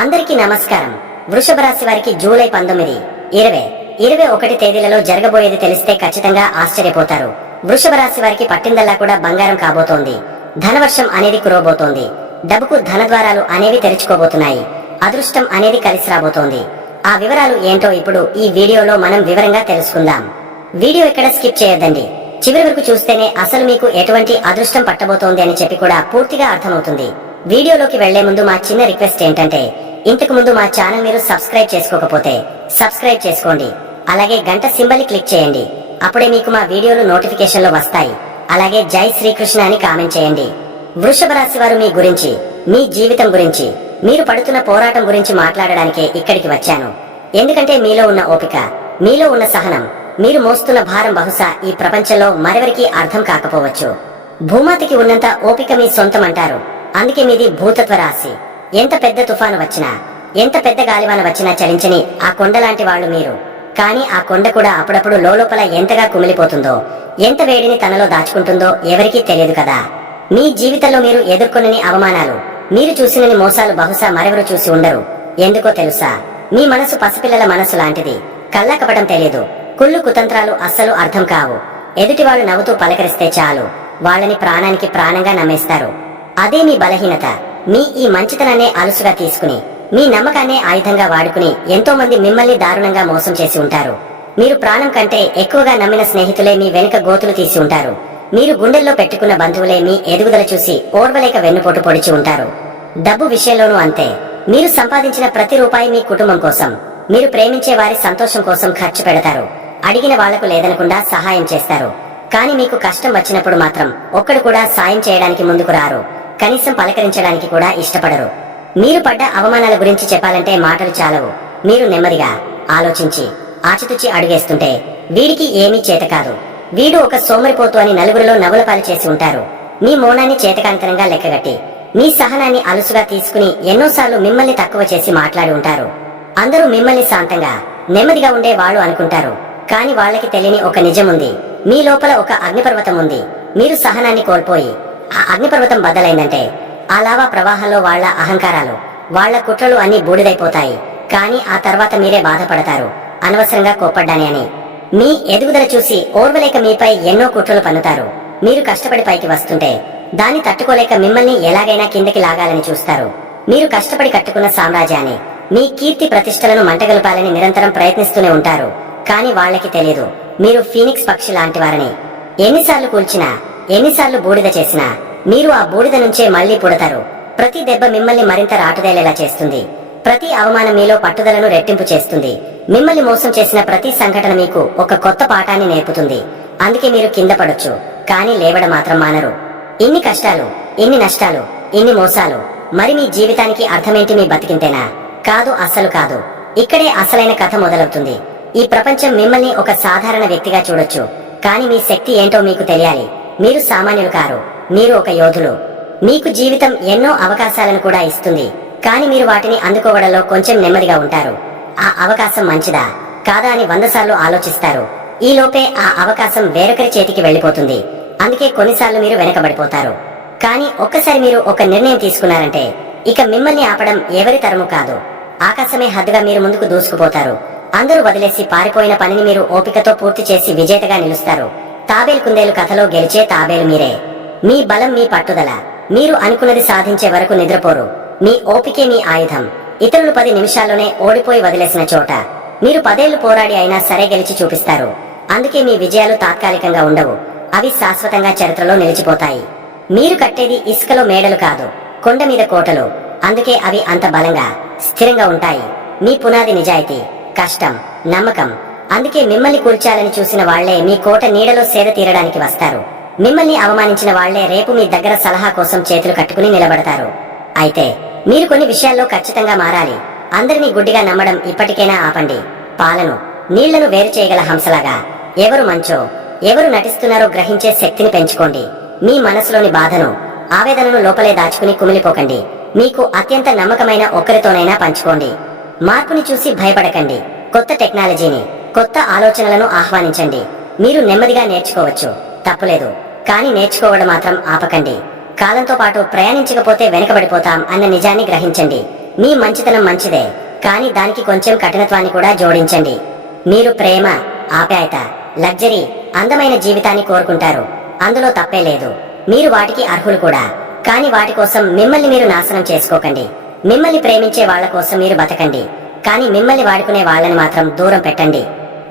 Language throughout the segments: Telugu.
అందరికీ నమస్కారం. వృషభ రాశి వారికి జూలై 19, 20, 21 తేదీలలో జరగబోయేది తెలిస్తే ఖచ్చితంగా ఆశ్చర్యపోతారు. వృషభ రాశి వారికి పట్టిందల్లా కూడా బంగారం కాబోతోంది. ధనవర్షం అనేది కురవబోతోంది. డబ్బుకు ధనద్వారాలు అనేవి తెరుచుకోబోతున్నాయి. అదృష్టం అనేది కలిసి రాబోతోంది. ఆ వివరాలు ఏంటో ఇప్పుడు ఈ వీడియోలో మనం వివరంగా తెలుసుకుందాం. వీడియో ఇక్కడ స్కిప్ చేయొద్దండి. చివరి వరకు చూస్తేనే అసలు మీకు ఎటువంటి అదృష్టం పట్టబోతోంది అని చెప్పి కూడా పూర్తిగా అర్థమవుతుంది. వీడియోలోకి వెళ్లే ముందు మా చిన్న రిక్వెస్ట్ ఏంటంటే, ఇంతకు ముందు మా ఛానల్ మీరు సబ్స్క్రైబ్ చేసుకోకపోతే సబ్స్క్రైబ్ చేసుకోండి. అలాగే గంట సింబల్ క్లిక్ చేయండి. అప్పుడే మీకు మా వీడియోలు నోటిఫికేషన్లు వస్తాయి. అలాగే జై శ్రీకృష్ణ అని కామెంట్ చేయండి. వృషభ రాశి వారు మీ గురించి, మీ జీవితం గురించి, మీరు పడుతున్న పోరాటం గురించి మాట్లాడడానికే ఇక్కడికి వచ్చాను. ఎందుకంటే మీలో ఉన్న ఓపిక, మీలో ఉన్న సహనం, మీరు మోస్తున్న భారం బహుశా ఈ ప్రపంచంలో మరెవరికి అర్థం కాకపోవచ్చు. భూమాతకి ఉన్నంత ఓపిక మీ సొంతం అంటారు. అందుకే మీది భూతత్వ రాశి. ఎంత పెద్ద తుఫాను వచ్చినా, ఎంత పెద్ద గాలివాన వచ్చినా చలించని ఆ కొండలాంటి వాళ్ళు మీరు. కానీ ఆ కొండ కూడా అప్పుడప్పుడు లోపల ఎంతగా కుమిలిపోతుందో, ఎంత వేడిని తనలో దాచుకుంటుందో ఎవరికీ తెలియదు కదా. మీ జీవితంలో మీరు ఎదుర్కొనని అవమానాలు, మీరు చూసినని మోసాలు బహుశా మరెవరు చూసి ఉండరు. ఎందుకో తెలుసా? మీ మనసు పసిపిల్లల మనసు లాంటిది. కళ్ళకపటం తెలియదు. కుళ్ళు కుతంత్రాలు అస్సలు అర్థం కావు. ఎదుటివాళ్ళు నవ్వుతూ పలకరిస్తే చాలు, వాళ్ళని ప్రాణానికి ప్రాణంగా నమ్మేస్తారు. అదే మీ బలహీనత. మీ ఈ మంచితనాన్నే అలుసుగా తీసుకుని, మీ నమ్మకాన్నే ఆయుధంగా వాడుకుని ఎంతో మంది మిమ్మల్ని దారుణంగా మోసం చేసి ఉంటారు. మీరు ప్రాణం కంటే ఎక్కువగా నమ్మిన స్నేహితులే మీ వెనుక గోతులు తీసి ఉంటారు. మీరు గుండెల్లో పెట్టుకున్న బంధువులే మీ ఎదుగుదల చూసి ఓర్వలేక వెన్నుపోటు పొడిచి ఉంటారు. డబ్బు విషయంలోనూ అంతే. మీరు సంపాదించిన ప్రతి రూపాయి మీ కుటుంబం కోసం, మీరు ప్రేమించే వారి సంతోషం కోసం ఖర్చు పెడతారు. అడిగిన వాళ్లకు లేదనకుండా సహాయం చేస్తారు. కానీ మీకు కష్టం వచ్చినప్పుడు మాత్రం ఒక్కడు కూడా సాయం చేయడానికి ముందుకు రారు. కనీసం పలకరించడానికి కూడా ఇష్టపడరు. మీరు పడ్డ అవమానాల గురించి చెప్పాలంటే మాటలు చాలవు. మీరు నెమ్మదిగా ఆలోచించి ఆచితూచి అడుగేస్తుంటే, వీడికి ఏమీ చేత కాదు, వీడు ఒక సోమరిపోతు అని నలుగురిలో నవ్వులపాలు చేసి ఉంటారు. మీ మౌనాన్ని చేతకాంతనంగా లెక్కగట్టి, మీ సహనాన్ని అలుసుగా తీసుకుని ఎన్నోసార్లు మిమ్మల్ని తక్కువ చేసి మాట్లాడి ఉంటారు. అందరూ మిమ్మల్ని శాంతంగా, నెమ్మదిగా ఉండే వాళ్ళు అనుకుంటారు. కాని వాళ్ళకి తెలియని ఒక నిజం ఉంది. మీ లోపల ఒక అగ్నిపర్వతం ఉంది. మీరు సహనాన్ని కోల్పోయి ఆ అగ్నిపర్వతం బద్దలైందంటే, ఆ లావా ప్రవాహంలో వాళ్ల అహంకారాలు, వాళ్ల కుట్రలు అన్ని బూడిదైపోతాయి. కానీ ఆ తర్వాత మీరే బాధపడతారు, అనవసరంగా కోప్పడ్డాని అని. మీ ఎదుగుదల చూసి ఓర్వలేక మీపై ఎన్నో కుట్రలు పన్నుతారు. మీరు కష్టపడి పైకి వస్తుంటే దాన్ని తట్టుకోలేక మిమ్మల్ని ఎలాగైనా కిందకి లాగాలని చూస్తారు. మీరు కష్టపడి కట్టుకున్న సామ్రాజ్యాన్ని, మీ కీర్తి ప్రతిష్టలను మంటగలపాలని నిరంతరం ప్రయత్నిస్తూనే ఉంటారు. కానీ వాళ్ళకి తెలియదు, మీరు ఫీనిక్స్ పక్షి లాంటివారని. ఎన్నిసార్లు కూల్చినా, ఎన్నిసార్లు బూడిద చేసినా మీరు ఆ బూడిద నుంచే మళ్లీ పుడతారు. ప్రతి దెబ్బ మిమ్మల్ని మరింత రాటుదేలేలా చేస్తుంది. ప్రతి అవమానం మీలో పట్టుదలను రెట్టింపు చేస్తుంది. మిమ్మల్ని మోసం చేసిన ప్రతి సంఘటన మీకు ఒక కొత్త పాఠాన్ని నేర్పుతుంది. అందుకే మీరు కింద పడొచ్చు, కానీ లేవడం మాత్రం మానరు. ఇన్ని కష్టాలు, ఇన్ని నష్టాలు, ఇన్ని మోసాలు, మరి మీ జీవితానికి అర్థమేంటి? మీ బతికింతేనా? కాదు, అస్సలు కాదు. ఇక్కడే అసలైన కథ మొదలవుతుంది. ఈ ప్రపంచం మిమ్మల్ని ఒక సాధారణ వ్యక్తిగా చూడొచ్చు, కానీ మీ శక్తి ఏంటో మీకు తెలియాలి. మీరు సామాన్యులు కారు, మీరు ఒక యోధులు. మీకు జీవితం ఎన్నో అవకాశాలను కూడా ఇస్తుంది. కానీ మీరు వాటిని అందుకోవడంలో కొంచెం నెమ్మదిగా ఉంటారు. ఆ అవకాశం మంచిదా కాదా అని 100 సార్లు ఆలోచిస్తారు. ఈ లోపే ఆ అవకాశం వేరొకరి చేతికి వెళ్లిపోతుంది. అందుకే కొన్నిసార్లు మీరు వెనకబడిపోతారు. కానీ ఒక్కసారి మీరు ఒక నిర్ణయం తీసుకున్నారంటే ఇక మిమ్మల్ని ఆపడం ఎవరి తరము కాదు. ఆకాశమే హద్దుగా మీరు ముందుకు దూసుకుపోతారు. అందరూ వదిలేసి పారిపోయిన పనిని మీరు ఓపికతో పూర్తి చేసి విజేతగా నిలుస్తారు. తాబేలు కుందేలు కథలో గెలిచే తాబేలు మీరే. మీ బలం, మీ పట్టుదల, మీరు అనుకున్నది సాధించే వరకు నిద్రపోరు. మీ ఓపికే మీ ఆయుధం. ఇతరులు 10 నిమిషాల్లోనే ఓడిపోయి వదిలేసిన చోట మీరు 10 ఏళ్లు పోరాడి అయినా సరే గెలిచి చూపిస్తారు. అందుకే మీ విజయాలు తాత్కాలికంగా ఉండవు, అవి శాశ్వతంగా చరిత్రలో నిలిచిపోతాయి. మీరు కట్టేది ఇసుకలో మేడలు కాదు, కొండ మీద కోటలు. అందుకే అవి అంత బలంగా, స్థిరంగా ఉంటాయి. మీ పునాది నిజాయితీ, కష్టం, నమ్మకం. అందుకే మిమ్మల్ని కూల్చాలని చూసిన వాళ్లే మీ కోట నీడలో సేద తీరడానికి వస్తారు. మిమ్మల్ని అవమానించిన వాళ్లే రేపు మీ దగ్గర సలహా కోసం చేతులు కట్టుకుని నిలబడతారు. అయితే మీరు కొన్ని విషయాల్లో ఖచ్చితంగా మారాలి. అందరినీ గుడ్డిగా నమ్మడం ఇప్పటికైనా ఆపండి. పాలను, నీళ్లను వేరు చేయగల హంసలాగా ఎవరు మంచో, ఎవరు నటిస్తున్నారో గ్రహించే శక్తిని పెంచుకోండి. మీ మనసులోని బాధను, ఆవేదనను లోపలే దాచుకుని కుమిలిపోకండి. మీకు అత్యంత నమ్మకమైన ఒక్కరితోనైనా పంచుకోండి. మార్పుని చూసి భయపడకండి. కొత్త టెక్నాలజీని, కొత్త ఆలోచనలను ఆహ్వానించండి. మీరు నెమ్మదిగా నేర్చుకోవచ్చు, తప్పులేదు. కానీ నేర్చుకోవడం మాత్రం ఆపకండి. కాలంతో పాటు ప్రయాణించకపోతే వెనుకబడిపోతాం అన్న నిజాన్ని గ్రహించండి. మీ మంచితనం మంచిదే, కానీ దానికి కొంచెం కఠినత్వాన్ని కూడా జోడించండి. మీరు ప్రేమ, ఆప్యాయత, లగ్జరీ, అందమైన జీవితాన్ని కోరుకుంటారు. అందులో తప్పే లేదు. మీరు వాటికి అర్హులు కూడా. కానీ వాటి కోసం మిమ్మల్ని మీరు నాశనం చేసుకోకండి. మిమ్మల్ని ప్రేమించే వాళ్ల కోసం మీరు బతకండి, కానీ మిమ్మల్ని వాడుకునే వాళ్ళని మాత్రం దూరం పెట్టండి.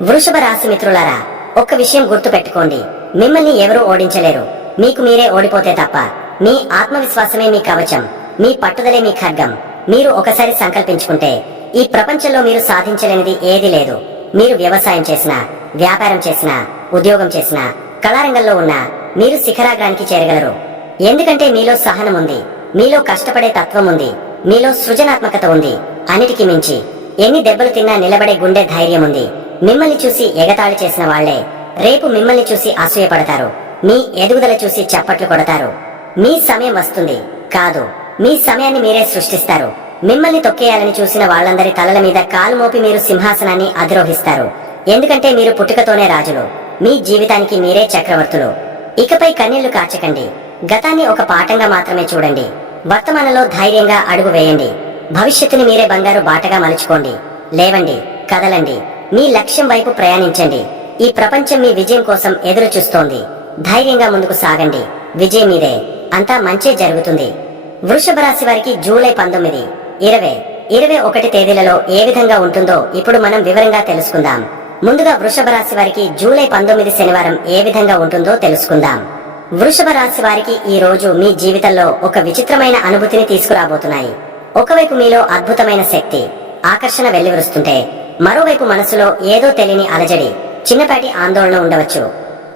వృషభ రాశి మిత్రులారా, ఒక్క విషయం గుర్తు పెట్టుకోండి. మిమ్మల్ని ఎవరూ ఓడించలేరు. మీకు మీరే ఓడిపోతే తప్ప. మీ ఆత్మవిశ్వాసమే మీ కవచం, మీ పట్టుదలే మీ ఖడ్గం. మీరు ఒకసారి సంకల్పించుకుంటే ఈ ప్రపంచంలో మీరు సాధించలేనిది ఏదీ లేదు. మీరు వ్యవసాయం చేసినా, వ్యాపారం చేసినా, ఉద్యోగం చేసినా, కళారంగంలో ఉన్నా మీరు శిఖరాగ్రానికి చేరగలరు. ఎందుకంటే మీలో సహనం ఉంది, మీలో కష్టపడే తత్వం ఉంది, మీలో సృజనాత్మకత ఉంది. అన్నిటికీ మించి ఎన్ని దెబ్బలు తిన్నా నిలబడే గుండె ధైర్యం ఉంది. మిమ్మల్ని చూసి ఎగతాళి చేసిన వాళ్లే రేపు మిమ్మల్ని చూసి అసూయపడతారు. మీ ఎదుగుదల చూసి చప్పట్లు కొడతారు. మీ సమయం వస్తుంది, కాదు, మీ సమయాన్ని మీరే సృష్టిస్తారు. మిమ్మల్ని తొక్కేయాలని చూసిన వాళ్ళందరి తలల మీద కాలు మోపి మీరు సింహాసనాన్ని అధిరోహిస్తారు. ఎందుకంటే మీరు పుట్టుకతోనే రాజులు. మీ జీవితానికి మీరే చక్రవర్తులు. ఇకపై కన్నీళ్లు కార్చకండి. గతాన్ని ఒక పాఠంగా మాత్రమే చూడండి. వర్తమానంలో ధైర్యంగా అడుగు వేయండి. భవిష్యత్తుని మీరే బంగారు బాటగా మలుచుకోండి. లేవండి, కదలండి, మీ లక్ష్యం వైపు ప్రయాణించండి. ఈ ప్రపంచం మీ విజయం కోసం ఎదురు చూస్తోంది. ధైర్యంగా ముందుకు సాగండి. విజయం మీదే. అంతా మంచే జరుగుతుంది. వృషభ రాశి వారికి జూలై 19, 20, 21 తేదీలలో ఏ విధంగా ఉంటుందో ఇప్పుడు మనం వివరంగా తెలుసుకుందాం. ముందుగా వృషభ రాశి వారికి జూలై 19 శనివారం ఏ విధంగా ఉంటుందో తెలుసుకుందాం. వృషభ రాశి వారికి ఈ రోజు మీ జీవితంలో ఒక విచిత్రమైన అనుభూతిని తీసుకురాబోతున్నాయి. ఒకవైపు మీలో అద్భుతమైన శక్తి, ఆకర్షణ వెల్లివిరుస్తుంటే మరోవైపు మనసులో ఏదో తెలియని అలజడి, చిన్నపాటి ఆందోళన ఉండవచ్చు.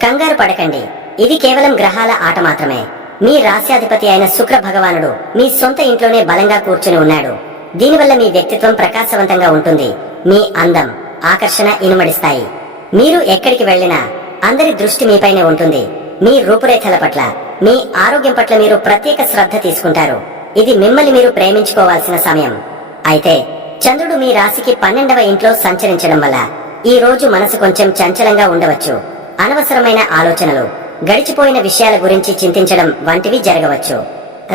కంగారు పడకండి. ఇది కేవలం గ్రహాల ఆట మాత్రమే. మీ రాశ్యాధిపతి అయిన శుక్ర భగవానుడు మీ సొంత ఇంట్లోనే బలంగా కూర్చుని ఉన్నాడు. దీనివల్ల మీ వ్యక్తిత్వం ప్రకాశవంతంగా ఉంటుంది. మీ అందం, ఆకర్షణ ఇనుమడిస్తాయి. మీరు ఎక్కడికి వెళ్లినా అందరి దృష్టి మీపైనే ఉంటుంది. మీ రూపురేఖల పట్ల, మీ ఆరోగ్యం పట్ల మీరు ప్రత్యేక శ్రద్ధ తీసుకుంటారు. ఇది మిమ్మల్ని మీరు ప్రేమించుకోవాల్సిన సమయం. అయితే చంద్రుడు మీ రాశికి 12వ ఇంట్లో సంచరించడం వల్ల ఈ రోజు మనసు కొంచెం చంచలంగా ఉండవచ్చు. అనవసరమైన ఆలోచనలు, గడిచిపోయిన విషయాల గురించి చింతించడం వంటివి జరగవచ్చు.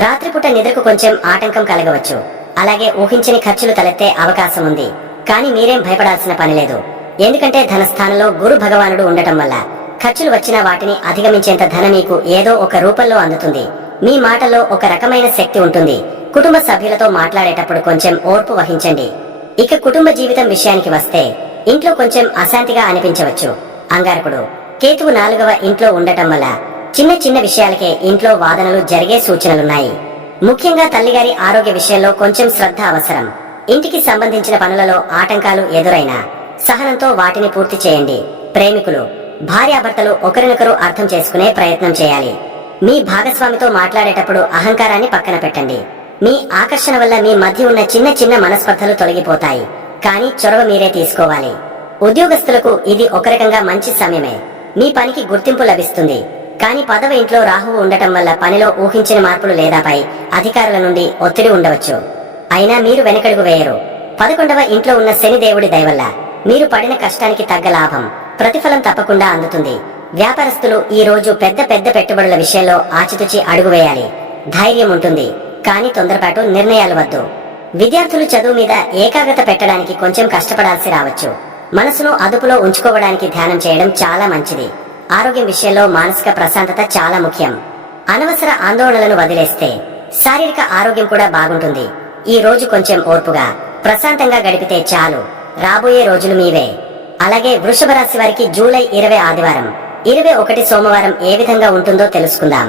రాత్రిపూట నిద్రకు కొంచెం ఆటంకం కలగవచ్చు. అలాగే ఊహించని ఖర్చులు తలెత్తే అవకాశం ఉంది. కానీ మీరేం భయపడాల్సిన పనిలేదు. ఎందుకంటే ధనస్థానంలో గురు భగవానుడు ఉండటం వల్ల ఖర్చులు వచ్చినా వాటిని అధిగమించేంత ధనం మీకు ఏదో ఒక రూపంలో అందుతుంది. మీ మాటల్లో ఒక రకమైన శక్తి ఉంటుంది. కుటుంబ సభ్యులతో మాట్లాడేటప్పుడు కొంచెం ఓర్పు వహించండి. ఇక కుటుంబ జీవితం విషయానికి వస్తే ఇంట్లో కొంచెం అశాంతిగా అనిపించవచ్చు. అంగారకుడు కేతువు 4వ ఇంట్లో ఉండటం వల్ల చిన్న చిన్న విషయాలకే ఇంట్లో వాదనలు జరిగే సూచనలున్నాయి. ముఖ్యంగా తల్లిగారి ఆరోగ్య విషయంలో కొంచెం శ్రద్ధ అవసరం. ఇంటికి సంబంధించిన పనులలో ఆటంకాలు ఎదురైనా సహనంతో వాటిని పూర్తి చేయండి. ప్రేమికులు, భార్యాభర్తలు ఒకరినొకరు అర్థం చేసుకునే ప్రయత్నం చేయాలి. మీ భాగస్వామితో మాట్లాడేటప్పుడు అహంకారాన్ని పక్కన పెట్టండి. మీ ఆకర్షణ వల్ల మీ మధ్య ఉన్న చిన్న చిన్న మనస్పర్ధలు తొలగిపోతాయి. కానీ చొరవ మీరే తీసుకోవాలి. ఉద్యోగస్తులకు ఇది ఒక రకంగా మంచి సమయమే. మీ పనికి గుర్తింపు లభిస్తుంది. కానీ 10వ ఇంట్లో రాహువు ఉండటం వల్ల పనిలో ఊహించిన మార్పులు లేదా పై అధికారుల నుండి ఒత్తిడి ఉండవచ్చు. అయినా మీరు వెనకడుగు వేయరు. 11వ ఇంట్లో ఉన్న శని దేవుడి దయ వల్ల మీరు పడిన కష్టానికి తగ్గ లాభం, ప్రతిఫలం తప్పకుండా అందుతుంది. వ్యాపారస్తులు ఈ రోజు పెద్ద పెద్ద పెట్టుబడుల విషయంలో ఆచితూచి అడుగు వేయాలి. ధైర్యం ఉంటుంది, కానీ తొందరపాటు నిర్ణయాలు వద్దు. విద్యార్థులు చదువు మీద ఏకాగ్రత పెట్టడానికి కొంచెం కష్టపడాల్సి రావచ్చు. మనసును అదుపులో ఉంచుకోవడానికి ధ్యానం చేయడం చాలా మంచిది. ఆరోగ్యం విషయంలో మానసిక ప్రశాంతత చాలా ముఖ్యం. అనవసర ఆందోళనలను వదిలేస్తే శారీరక ఆరోగ్యం కూడా బాగుంటుంది. ఈ రోజు కొంచెం ఓర్పుగా, ప్రశాంతంగా గడిపితే చాలు. రాబోయే రోజులు మీవే. అలాగే వృషభ రాశి వారికి జూలై 20 ఆదివారం, 21 సోమవారం ఏ విధంగా ఉంటుందో తెలుసుకుందాం.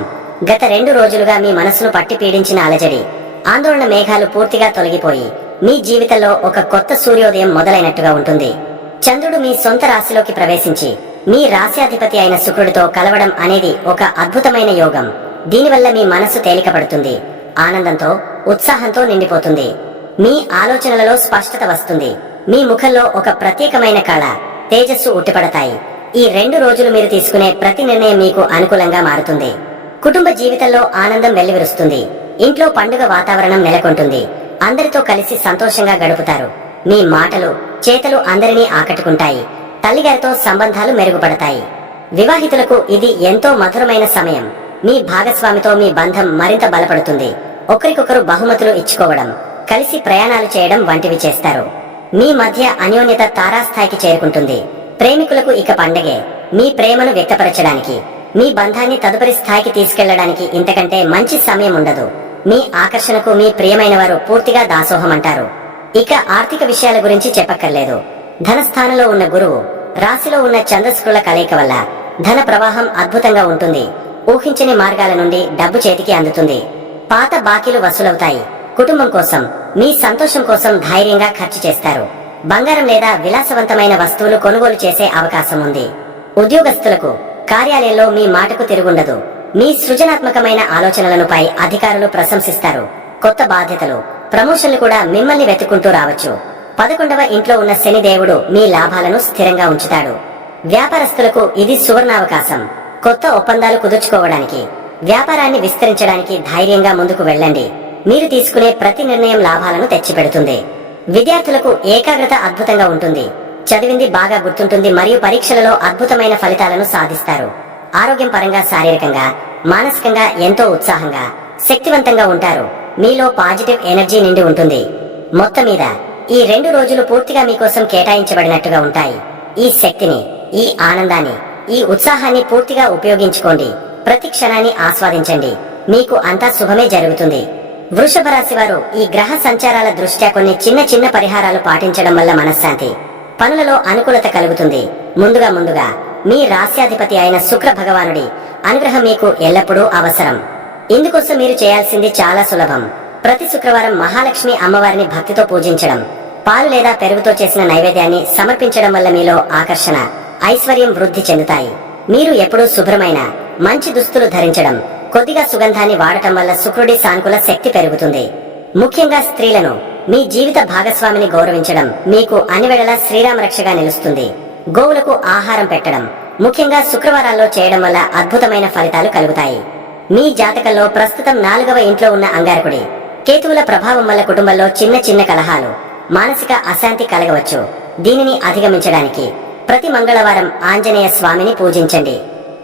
గత 2 రోజులుగా మీ మనసును పట్టి పీడించిన అలజడి, ఆందోళన మేఘాలు పూర్తిగా తొలగిపోయి మీ జీవితంలో ఒక కొత్త సూర్యోదయం మొదలైనట్టుగా ఉంటుంది. చంద్రుడు మీ సొంత రాశిలోకి ప్రవేశించి మీ రాశ్యాధిపతి అయిన శుక్రుడితో కలవడం అనేది ఒక అద్భుతమైన యోగం. దీనివల్ల మీ మనసు తేలికపడుతుంది, ఆనందంతో, ఉత్సాహంతో నిండిపోతుంది. మీ ఆలోచనలలో స్పష్టత వస్తుంది. మీ ముఖంలో ఒక ప్రత్యేకమైన కళ, తేజస్సు ఉట్టిపడతాయి. ఈ 2 రోజులు మీరు తీసుకునే ప్రతి నిర్ణయం మీకు అనుకూలంగా మారుతుంది. కుటుంబ జీవితంలో ఆనందం వెల్లివిరుస్తుంది. ఇంట్లో పండుగ వాతావరణం నెలకొంటుంది. అందరితో కలిసి సంతోషంగా గడుపుతారు. మీ మాటలు, చేతలు అందరినీ ఆకట్టుకుంటాయి. తల్లిగారితో సంబంధాలు మెరుగుపడతాయి. వివాహితులకు ఇది ఎంతో మధురమైన సమయం. మీ భాగస్వామితో మీ బంధం మరింత బలపడుతుంది. ఒకరికొకరు బహుమతులు ఇచ్చుకోవడం, కలిసి ప్రయాణాలు చేయడం వంటివి చేస్తారు. మీ మధ్య అన్యోన్యత తారాస్థాయికి చేరుకుంటుంది. ప్రేమికులకు ఇక పండగే. మీ ప్రేమను వ్యక్తపరచడానికి, మీ బంధాన్ని తదుపరి స్థాయికి తీసుకెళ్లడానికి ఇంతకంటే మంచి సమయం ఉండదు. మీ ఆకర్షణకు మీ ప్రియమైన వారు పూర్తిగా దాసోహమంటారు. ఇక ఆర్థిక విషయాల గురించి చెప్పక్కర్లేదు. ధనస్థానంలో ఉన్న గురువు, రాశిలో ఉన్న చంద్రశుక్రుల కలయిక వల్ల ధన ప్రవాహం అద్భుతంగా ఉంటుంది. ఊహించని మార్గాల నుండి డబ్బు చేతికి అందుతుంది. పాత బాకీలు వసూలవుతాయి. కుటుంబం కోసం, మీ సంతోషం కోసం ధైర్యంగా ఖర్చు చేస్తారు. బంగారం లేదా విలాసవంతమైన వస్తువులు కొనుగోలు చేసే అవకాశం ఉంది. ఉద్యోగస్తులకు కార్యాలయంలో మీ మాటకు తిరుగుండదు. మీ సృజనాత్మకమైన ఆలోచనలను పై అధికారులు ప్రశంసిస్తారు. కొత్త బాధ్యతలు, ప్రమోషన్లు కూడా మిమ్మల్ని వెతుకుంటూ రావచ్చు. 11వ ఇంట్లో ఉన్న శనిదేవుడు మీ లాభాలను స్థిరంగా ఉంచుతాడు. వ్యాపారస్తులకు ఇది సువర్ణావకాశం. కొత్త ఒప్పందాలు కుదుర్చుకోవడానికి, వ్యాపారాన్ని విస్తరించడానికి ధైర్యంగా ముందుకు వెళ్ళండి. మీరు తీసుకునే ప్రతి నిర్ణయం లాభాలను తెచ్చిపెడుతుంది. విద్యార్థులకు ఏకాగ్రత అద్భుతంగా ఉంటుంది. చదివింది బాగా గుర్తుంటుంది మరియు పరీక్షలలో అద్భుతమైన ఫలితాలను సాధిస్తారు. ఆరోగ్యం పరంగా, శారీరకంగా, మానసికంగా ఎంతో ఉత్సాహంగా, శక్తివంతంగా ఉంటారు. మీలో పాజిటివ్ ఎనర్జీ నిండి ఉంటుంది. మొత్తం మీద ఈ 2 రోజులు పూర్తిగా మీకోసం కేటాయించబడినట్టుగా ఉంటాయి. ఈ శక్తిని, ఈ ఆనందాన్ని, ఈ ఉత్సాహాన్ని పూర్తిగా ఉపయోగించుకోండి. ప్రతి క్షణాన్ని ఆస్వాదించండి. మీకు అంతా శుభమే జరుగుతుంది. వృషభ రాశి వారు ఈ గ్రహ సంచారాల దృష్ట్యా కొన్ని చిన్న చిన్న పరిహారాలు పాటించడం వల్ల మనశ్శాంతి, పనులలో అనుకూలత కలుగుతుంది. ముందుగా మీ రాశ్యాధిపతి అయిన శుక్ర భగవానుడి అనుగ్రహం మీకు ఎల్లప్పుడూ అవసరం. ఇందుకోసం మీరు చేయాల్సింది చాలా సులభం. ప్రతి శుక్రవారం మహాలక్ష్మి అమ్మవారిని భక్తితో పూజించడం, పాలు లేదా పెరుగుతో చేసిన నైవేద్యాన్ని సమర్పించడం వల్ల మీలో ఆకర్షణ, ఐశ్వర్యం వృద్ధి చెందుతాయి. మీరు ఎప్పుడూ శుభ్రమైన మంచి దుస్తులు ధరించడం, కొద్దిగా సుగంధాన్ని వాడటం వల్ల శుక్రుడి సానుకూల శక్తి పెరుగుతుంది. ముఖ్యంగా స్త్రీలను, మీ జీవిత భాగస్వామిని గౌరవించడం మీకు అన్నివేళలా శ్రీరామ రక్షగా నిలుస్తుంది. గోవులకు ఆహారం పెట్టడం, ముఖ్యంగా శుక్రవారాల్లో చేయడం వల్ల అద్భుతమైన ఫలితాలు కలుగుతాయి. మీ జాతకంలో ప్రస్తుతం 4వ ఇంట్లో ఉన్న అంగారకుడి, కేతువుల ప్రభావం వల్ల కుటుంబంలో చిన్న చిన్న కలహాలు, మానసిక అశాంతి కలగవచ్చు. దీనిని అధిగమించడానికి ప్రతి మంగళవారం ఆంజనేయ స్వామిని పూజించండి.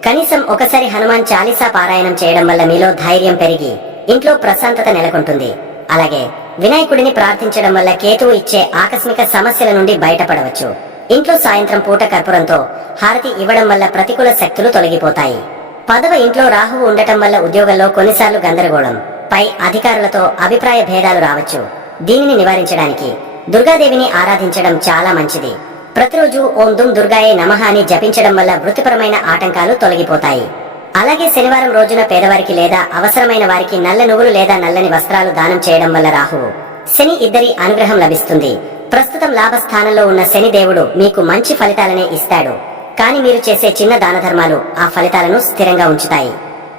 కనీసం ఒకసారి హనుమాన్ చాలీసా పారాయణం చేయడం వల్ల మీలో ధైర్యం పెరిగి ఇంట్లో ప్రశాంతత నెలకొంటుంది. అలాగే వినాయకుడిని ప్రార్థించడం వల్ల కేతువు ఇచ్చే ఆకస్మిక సమస్యల నుండి బయటపడవచ్చు. ఇంట్లో సాయంత్రం పూట కర్పూరంతో హారతి ఇవ్వడం వల్ల ప్రతికూల శక్తులు తొలగిపోతాయి. 10వ ఇంట్లో రాహువు ఉండటం వల్ల ఉద్యోగంలో కొన్నిసార్లు గందరగోళం, పై అధికారులతో అభిప్రాయ భేదాలు రావచ్చు. దీనిని నివారించడానికి దుర్గాదేవిని ఆరాధించడం చాలా మంచిది. ప్రతిరోజు ఓం దుం దుర్గాయే నమః అని జపించడం వల్ల వృత్తిపరమైన ఆటంకాలు తొలగిపోతాయి. అలాగే శనివారం రోజున పేదవారికి లేదా అవసరమైన వారికి నల్ల నువ్వులు లేదా నల్లని వస్త్రాలు దానం చేయడం వల్ల రాహువు, శని ఇద్దరి అనుగ్రహం లభిస్తుంది. ప్రస్తుతం లాభస్థానంలో ఉన్న శని దేవుడు మీకు మంచి ఫలితాలనే ఇస్తాడు. కానీ మీరు చేసే చిన్న దాన ధర్మాలు ఆ ఫలితాలను స్థిరంగా ఉంచుతాయి.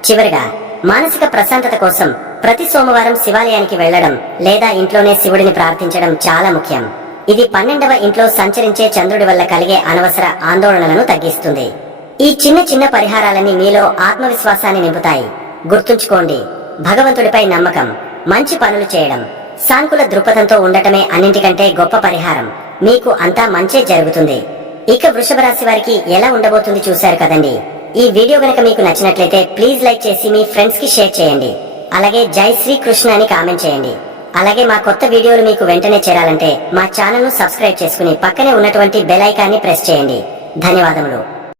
చివరిగా మానసిక ప్రశాంతత కోసం ప్రతి సోమవారం శివాలయానికి వెళ్లడం లేదా ఇంట్లోనే శివుడిని ప్రార్థించడం చాలా ముఖ్యం. ఇది 12వ ఇంట్లో సంచరించే చంద్రుడి వల్ల కలిగే అనవసర ఆందోళనలను తగ్గిస్తుంది. ఈ చిన్న చిన్న పరిహారాలన్నీ మీలో ఆత్మవిశ్వాసాన్ని నింపుతాయి. గుర్తుంచుకోండి, భగవంతుడిపై నమ్మకం, మంచి పనులు చేయడం, సానుకూల దృక్పథంతో ఉండటమే అన్నింటికంటే గొప్ప పరిహారం. మీకు అంతా మంచే జరుగుతుంది. ఇక వృషభ రాశి వారికి ఎలా ఉండబోతుంది చూశారు కదండి. ఈ వీడియో గనక మీకు నచ్చినట్లయితే ప్లీజ్ లైక్ చేసి మీ ఫ్రెండ్స్ కి షేర్ చేయండి. అలాగే జై శ్రీ కృష్ణ అని కామెంట్ చేయండి. అలాగే మా కొత్త వీడియోలు మీకు వెంటనే చేరాలంటే మా ఛానల్ ను సబ్స్క్రైబ్ చేసుకుని పక్కనే ఉన్నటువంటి బెల్ ఐకాన్ని ప్రెస్ చేయండి. ధన్యవాదములు.